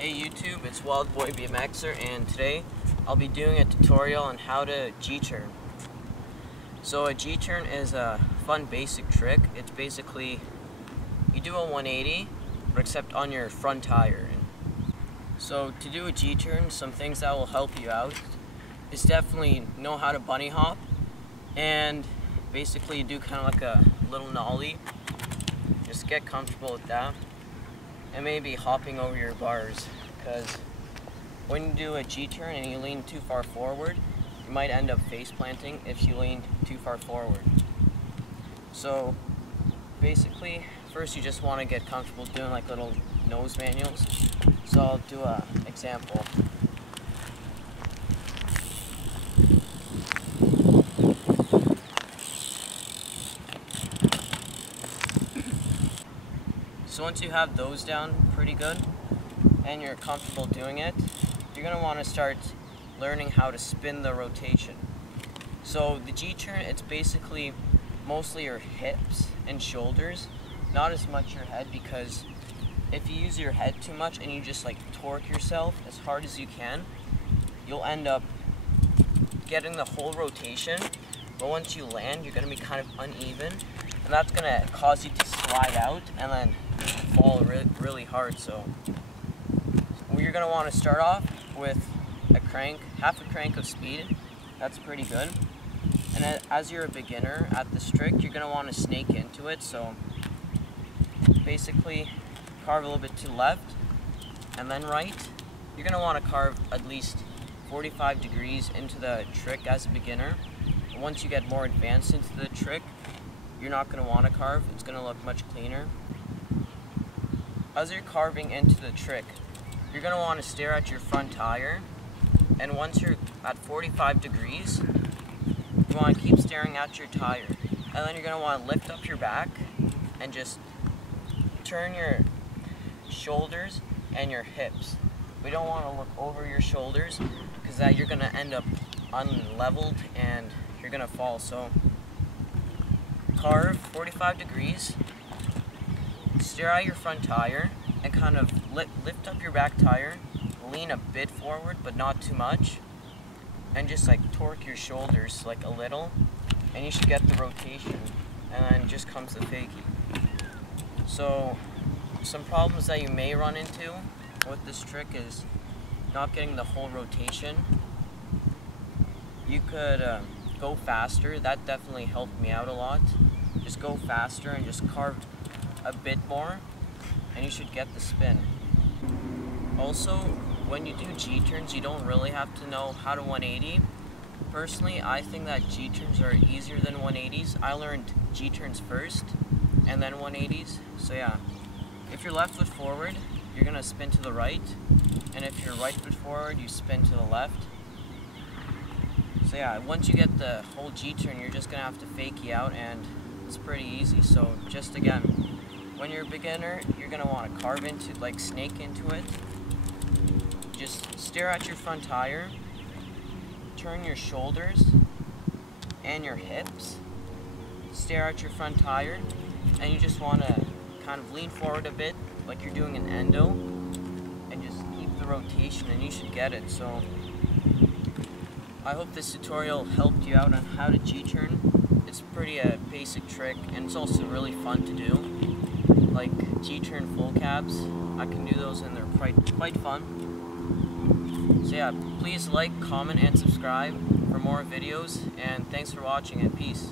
Hey YouTube, it's Wild Boy BMXer, and today I'll be doing a tutorial on how to G-turn. So a G-turn is a fun basic trick. It's basically, you do a 180, but except on your front tire. So to do a G-turn, some things that will help you out is definitely know how to bunny hop, and basically do kind of like a little nollie. Just get comfortable with that. And maybe hopping over your bars, because when you do a G-turn and you lean too far forward, you might end up face planting if you lean too far forward. So basically, first you just want to get comfortable doing like little nose manuals. So I'll do an example. So once you have those down pretty good and you're comfortable doing it, you're going to want to start learning how to spin the rotation. So the G-turn, it's basically mostly your hips and shoulders, not as much your head, because if you use your head too much and you just like torque yourself as hard as you can, you'll end up getting the whole rotation, but once you land, you're going to be kind of uneven, and that's going to cause you to slide out and then fall really hard. So you're going to want to start off with a crank, half a crank of speed. That's pretty good. And as you're a beginner at this trick, you're going to want to snake into it. So basically carve a little bit to the left and then right. You're going to want to carve at least 45 degrees into the trick as a beginner. And once you get more advanced into the trick, you're not going to want to carve. It's going to look much cleaner. As you're carving into the trick, you're going to want to stare at your front tire, and once you're at 45 degrees, you want to keep staring at your tire, and then you're going to want to lift up your back and just turn your shoulders and your hips. We don't want to look over your shoulders, because that you're going to end up unleveled and you're going to fall. So carve 45 degrees, stare at your front tire, and kind of lift up your back tire, lean a bit forward but not too much, and just like torque your shoulders like a little, and you should get the rotation, and then just comes the fakie. So some problems that you may run into with this trick is not getting the whole rotation. You could go faster. That definitely helped me out a lot. Just go faster and just carve a bit more, and you should get the spin. Also, when you do G-turns, you don't really have to know how to 180. Personally, I think that G-turns are easier than 180s. I learned G-turns first and then 180s. So yeah, if you're left foot forward, you're gonna spin to the right, and if you're right foot forward, you spin to the left. So yeah, once you get the whole G-turn, you're just gonna have to fakie out, and it's pretty easy. So just again, when you're a beginner, you're going to want to carve into, like snake into it. Just stare at your front tire, turn your shoulders and your hips, stare at your front tire, and you just want to kind of lean forward a bit like you're doing an endo, and just keep the rotation, and you should get it. So I hope this tutorial helped you out on how to G-turn. It's pretty basic trick, and it's also really fun to do. Like G-turn full cabs, I can do those, and they're quite fun. So yeah, please like, comment, and subscribe for more videos, and thanks for watching, and peace.